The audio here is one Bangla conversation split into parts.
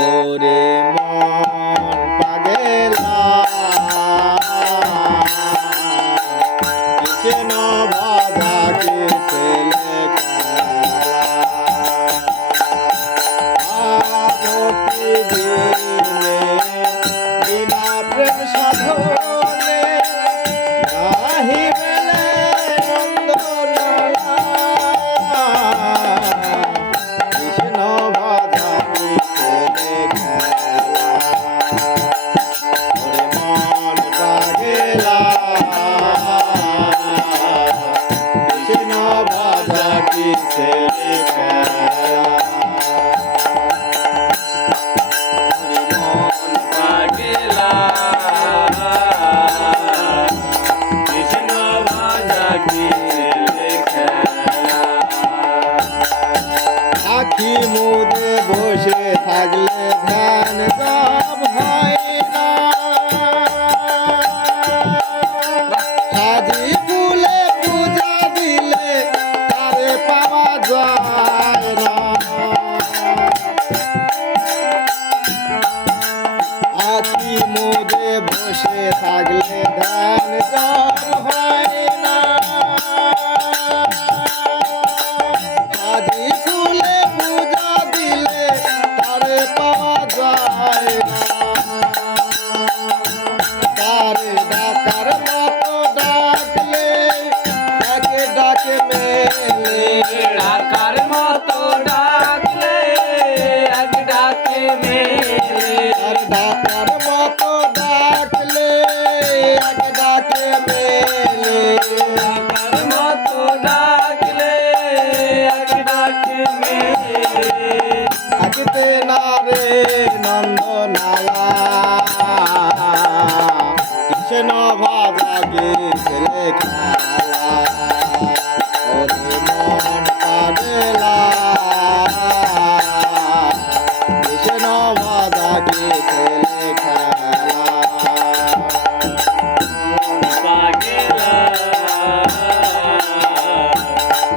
ওরে মন পাগেলা কৃষ্ণ ভাজা কিসেলে ভক্তি দিনে বিনা প্রেম সাধনে নাহি মেলে নন্দনলা কৃষ্ণ ভাজা কিসেলে খেলা ওরে মন পাগেলা কৃষ্ণ ভাজা কিসেলে খেলা আখি মুদে বসে থাকলে ধ্যান জপ হয় না সাজি ফুলে পূজা দিলে তারে পাওয়া যায় না আখি মুদে বসে থাকলে ধ্যান জপ হয় না সাজি ফুলে পূজা দিলে তারে পাওয়া যায় না তারে ডাকার মতো ডাকলে ডাকে ডাকে মেলে ডাকার মতো ডাকলে এক ডাকে মেলে আর ডাকার মতো ডাকলে এক ডাকে মেলে ডাকার মতো ডাকলে এক ডাকে মেলে থাকিতে না রে নন্দনালা কৃষ্ণ ভাজা গেছিলে খেলা ওরে মন পাগলা কৃষ্ণ ভাজা গেছিলে খেলা পাগেলা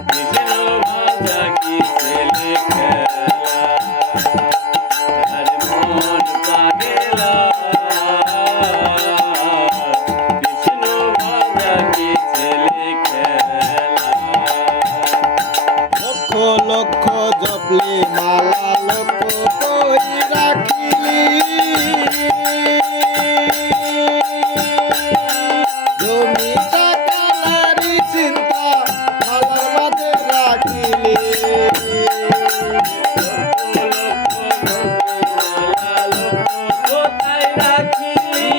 কৃষ্ণ ভাজা কিসেলে খেলা আরে মন পাগেলা কৃষ্ণ ভাজা কিসেলে খেলা লক্ষ লক্ষ জপলি মালা লক্ষ কই রাখিলি জমি টাকা নারী চিন্তা মালার মাঝে রাখিলি কোথায় রাখিলি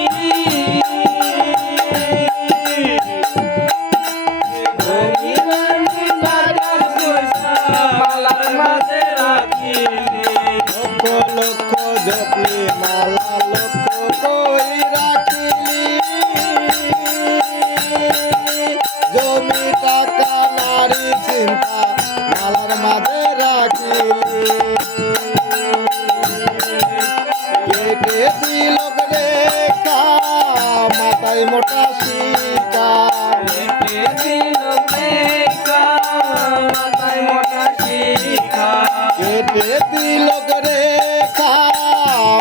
মালার মাঝে রাখিলি লক্ষ লক্ষ জপলি মালা লক্ষ কই রাখিলি জমি টাকা নারী চিন্তা মালার মাঝে রাখিলি কেটে দিল রেখা মাথায় মোটা শিকা মাথায় মোটা শিখা কেটে দিল রেখা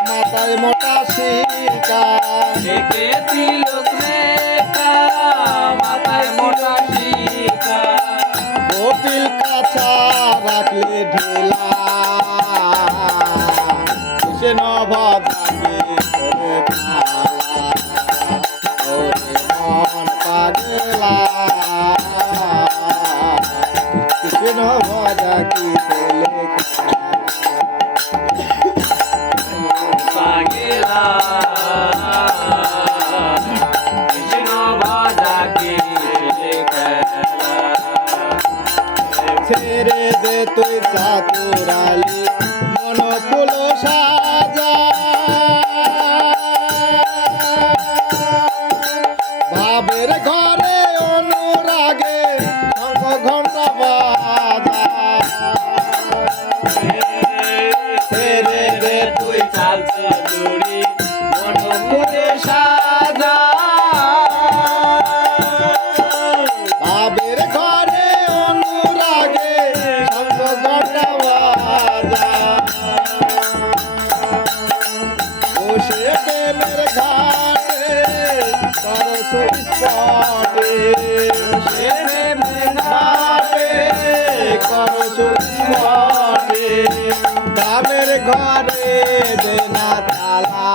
মাথায় মোটা শিকা রেখে দিল রেখা মাথায় মোটা শিখা কপিল কাছা রাখলে ঢেলা কৃষ্ণ ভাজাকে করে খালা ওরে মন পাগলা কৃষ্ণ ভাজা কি ছেলে পাগেলা কৃষ্ণ ভাজা কিসেলে খেলা ছেড়ে দে তুই চাতুরালি মন ফুল সাজা ভাবের ঘরে অনুরাগে শঙ্খ ঘন্টা বাজা ছেড়ে দে তুই চাল চুরি মন মুড়ে সাজা ভাবের ঘরে অনুরাগে শঙ্খ ঘন্টা বাজা সুস্পটে সেরে ঘাটে করো সুস্পটে গ্রামের ঘরে দেনা তালা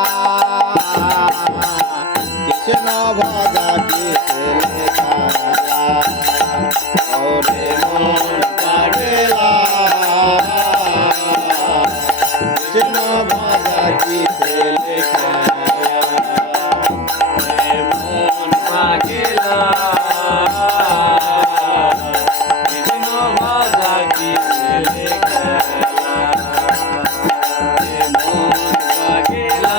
কৃষ্ণ ভজা কি ছেলে খেলা ওরে মন পাগলা কৃষ্ণ ভজা কি ছেলে খেলা মন পাগলা কৃষ্ণ ভজা কি ছেলে খেলা মন পাগলা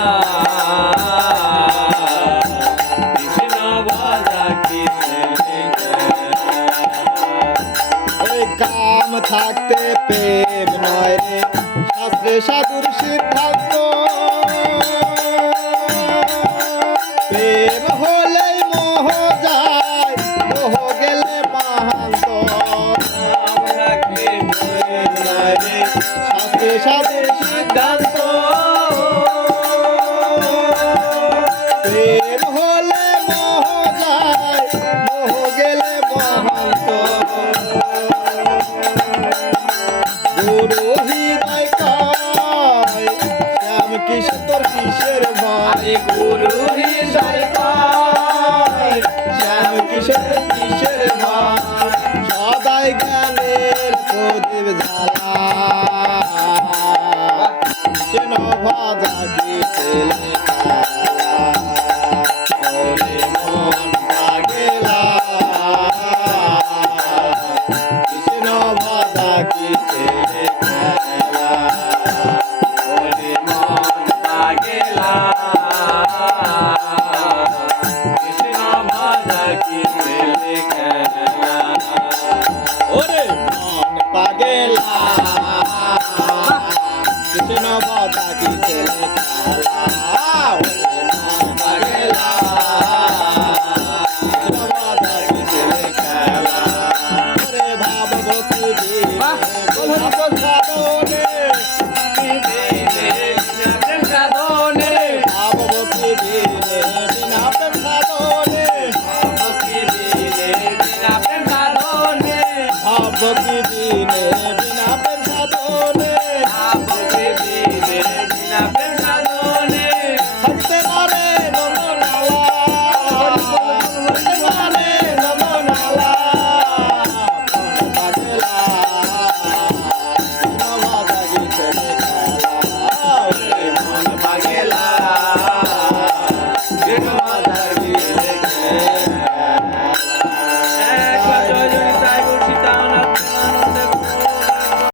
কৃষ্ণ ভজা কি ছেলে ওই কাম থাকতে প্রেম নয় রে শাস্ত্রে সাধুর সিদ্ধান্ত প্রেম হলেই মোহ যায় মোহ গেলে মাহান্ত নয় রে শাস্ত্রে সাধুর সিদ্ধান্ত প্রেম হলে মোহ যায় মোহ গেলে মহান্ত গুরু হৃদয় কয় শ্যাম কিশোর তোর কিসের ভাই গুরু হৃদয় কয় শ্যাম কিশোর কিসের ভাই সদাই জ্ঞানের প্রদীপ জ্বালা কৃষ্ণ ভজা কি ছেলে খেলা ওরে মন পাগলা কৃষ্ণ ভজা কি ছেলে খেলা ওরে মন পাগলা কৃষ্ণ ভজা কি ছেলে খেলা ওরে মন পাগলা কৃষ্ণ ভজা কি ছেলে খেলা ওরে মন